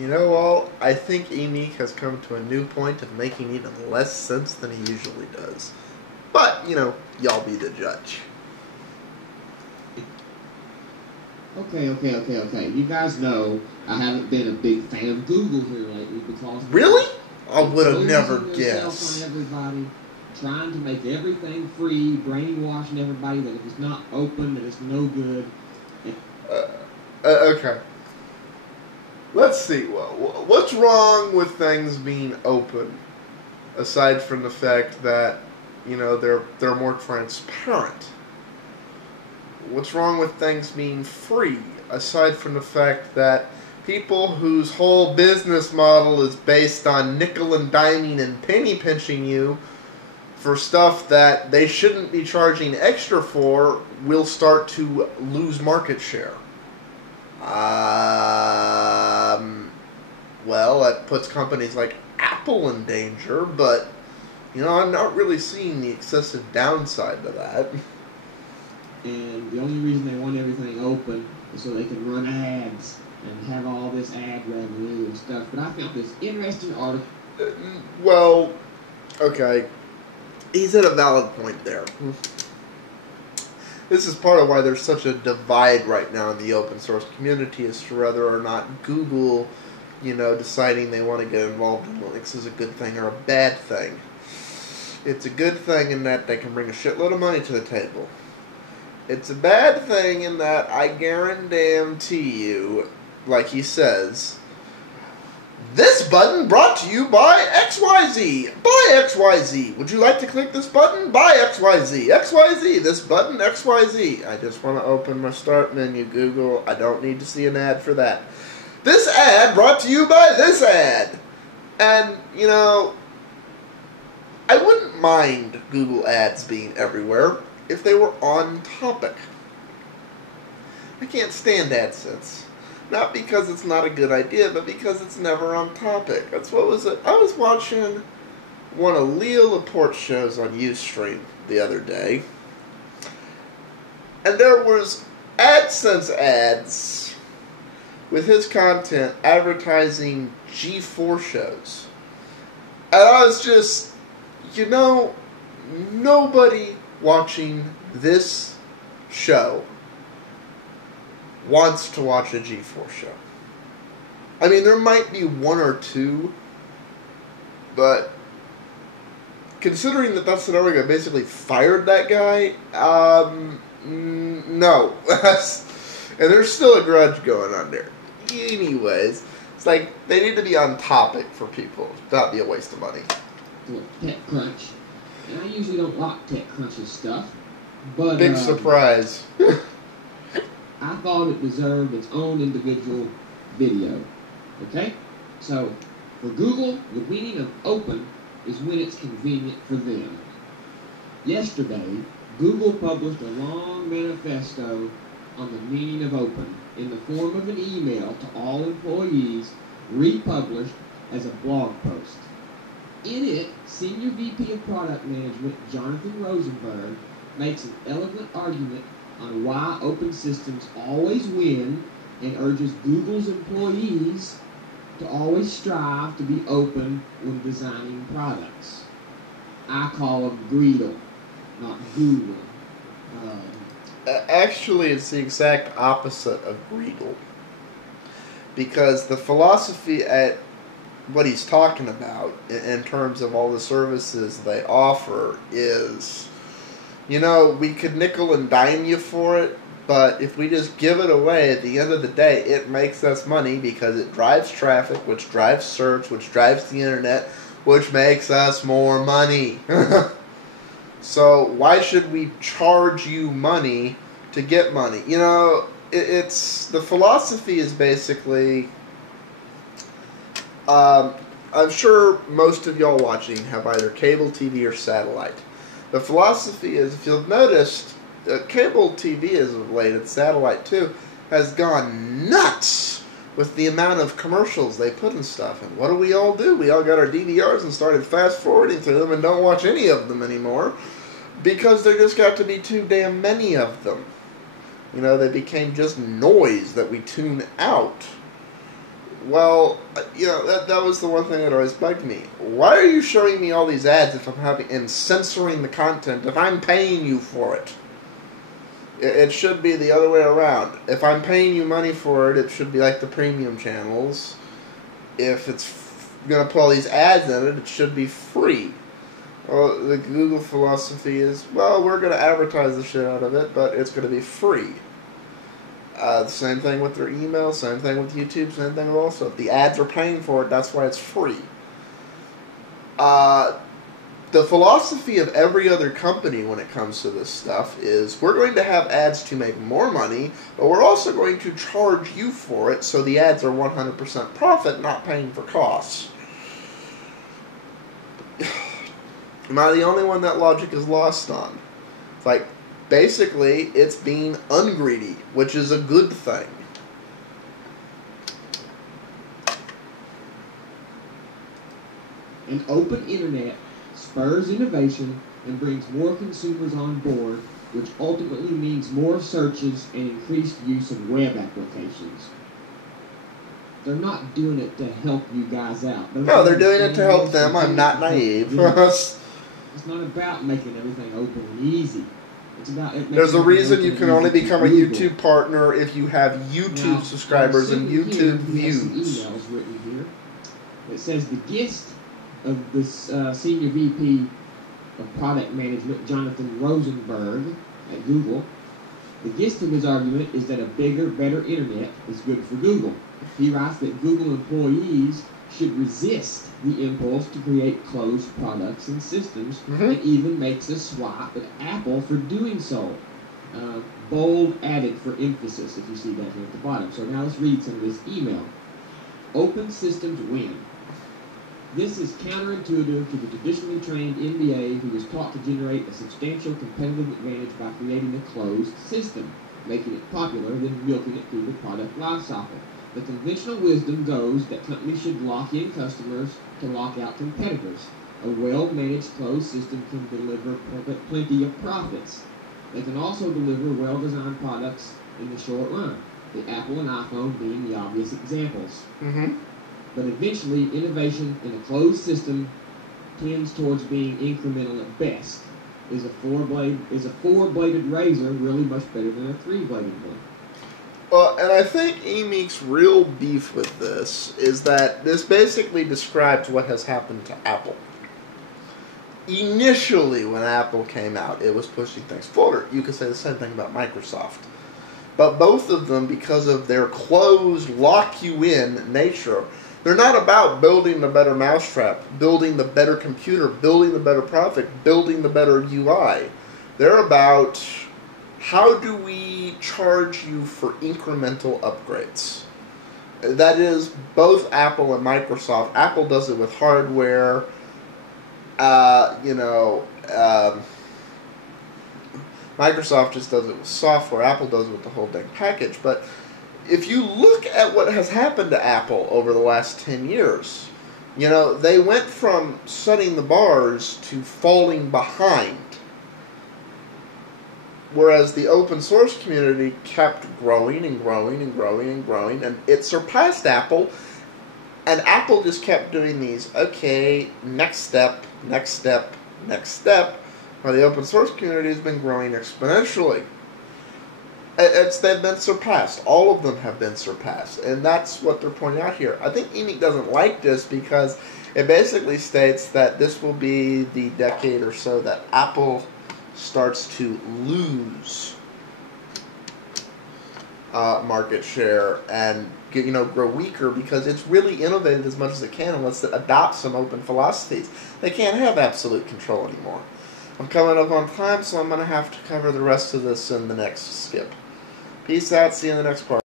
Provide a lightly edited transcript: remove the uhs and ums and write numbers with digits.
You know all, I think Emeek has come to a new point of making even less sense than he usually does. But, y'all be the judge. Okay. You guys know I haven't been a big fan of Google here lately because... Really? I would have never guessed. On everybody, trying to make everything free, brainwashing everybody that if it's not open, that it's no good. Okay. Let's see. What's wrong with things being open, aside from the fact that, they're more transparent? What's wrong with things being free, aside from the fact that people whose whole business model is based on nickel and diming and penny pinching you for stuff that they shouldn't be charging extra for will start to lose market share? Well, that puts companies like Apple in danger, but, I'm not really seeing the excessive downside to that. And the only reason they want everything open is so they can run ads and have all this ad revenue and stuff. But I found this interesting article. Well, okay. He's at a valid point there. This is part of why there's such a divide right now in the open source community as to whether or not Google, deciding they want to get involved in Linux is a good thing or a bad thing. It's a good thing in that they can bring a shitload of money to the table. It's a bad thing in that I guarantee you, like he says, this button brought to you by XYZ. Buy XYZ. Would you like to click this button? Buy XYZ. XYZ. This button, XYZ. I just want to open my start menu, Google. I don't need to see an ad for that. This ad brought to you by this ad. And, I wouldn't mind Google ads being everywhere if they were on topic. I can't stand AdSense. Not because it's not a good idea, but because it's never on topic. That's what was it? I was watching one of Leo Laporte's shows on Ustream the other day, and there was AdSense ads with his content advertising G4 shows. And I was just, nobody watching this show wants to watch a G4 show. I mean, there might be one or two, but considering that that's the network that basically fired that guy, no. And there's still a grudge going on there. Anyways, it's like they need to be on topic for people, not be a waste of money. TechCrunch. And I usually don't like TechCrunch's stuff, but big surprise. I thought it deserved its own individual video. Okay? So, for Google, the meaning of open is when it's convenient for them. Yesterday, Google published a long manifesto on the meaning of open in the form of an email to all employees, republished as a blog post. In it, Senior VP of Product Management Jonathan Rosenberg makes an eloquent argument on why open systems always win and urges Google's employees to always strive to be open when designing products. I call them Greedle, not Google. Actually, it's the exact opposite of Greedle. Because the philosophy at what he's talking about in terms of all the services they offer is, we could nickel and dime you for it, but if we just give it away, at the end of the day, it makes us money because it drives traffic, which drives search, which drives the internet, which makes us more money. So why should we charge you money to get money? It's the philosophy is basically, I'm sure most of y'all watching have either cable TV or satellite. The philosophy is, if you've noticed, cable TV as of late, and satellite too, has gone nuts with the amount of commercials they put and stuff. And what do? We all got our DVRs and started fast-forwarding through them and don't watch any of them anymore because there just got to be too damn many of them. They became just noise that we tune out. Well, that was the one thing that always bugged me. Why are you showing me all these ads if I'm and censoring the content if I'm paying you for it? It should be the other way around. If I'm paying you money for it, it should be like the premium channels. If it's going to put all these ads in it, it should be free. Well, the Google philosophy is, well, we're going to advertise the shit out of it, but it's going to be free. The same thing with their email, same thing with YouTube, same thing also. If the ads are paying for it, that's why it's free. The philosophy of every other company when it comes to this stuff is we're going to have ads to make more money, but we're also going to charge you for it, so the ads are 100% profit, not paying for costs. Am I the only one that logic is lost on? It's like, basically, it's being ungreedy, which is a good thing. An open internet spurs innovation and brings more consumers on board, which ultimately means more searches and increased use of web applications. They're not doing it to help you guys out. No, they're doing it to help them. I'm not naive. It's not about making everything open and easy. It's about There's a reason you can only become a YouTube partner if you have YouTube subscribers and YouTube views. Emails written here. It says the gist of this senior VP of product management, Jonathan Rosenberg at Google. The gist of his argument is that a bigger, better internet is good for Google. He writes that Google employees should resist the impulse to create closed products and systems, and even makes a swipe at Apple for doing so. Bold added for emphasis, if you see that here at the bottom. So now let's read some of his email. Open systems win. This is counterintuitive to the traditionally trained MBA who was taught to generate a substantial competitive advantage by creating a closed system, making it popular, then milking it through the product lifecycle. The conventional wisdom goes that companies should lock in customers to lock out competitors. A well-managed closed system can deliver plenty of profits. They can also deliver well-designed products in the short run, the Apple and iPhone being the obvious examples. But eventually, innovation in a closed system tends towards being incremental at best. Is a four-bladed razor really much better than a three-bladed one? And I think Emeek's real beef with this is that this basically describes what has happened to Apple. Initially, when Apple came out, it was pushing things forward. You could say the same thing about Microsoft. But both of them, because of their closed, lock-you-in nature, they're not about building the better mousetrap, building the better computer, building the better product, building the better UI. They're about how do we charge you for incremental upgrades. That is both Apple and Microsoft. Apple does it with hardware. Microsoft just does it with software. Apple does it with the whole dang package. But if you look at what has happened to Apple over the last 10 years, they went from setting the bars to falling behind. Whereas the open source community kept growing and growing and growing and growing, and it surpassed Apple, and Apple just kept doing these, okay, next step, next step, next step, while the open source community has been growing exponentially. They've been surpassed. All of them have been surpassed, and that's what they're pointing out here. I think Emeek doesn't like this because it basically states that this will be the decade or so that Apple starts to lose market share and grow weaker because it's really innovated as much as it can unless it adopts some open philosophies. They can't have absolute control anymore. I'm coming up on time, so I'm going to have to cover the rest of this in the next skip. Peace out. See you in the next part.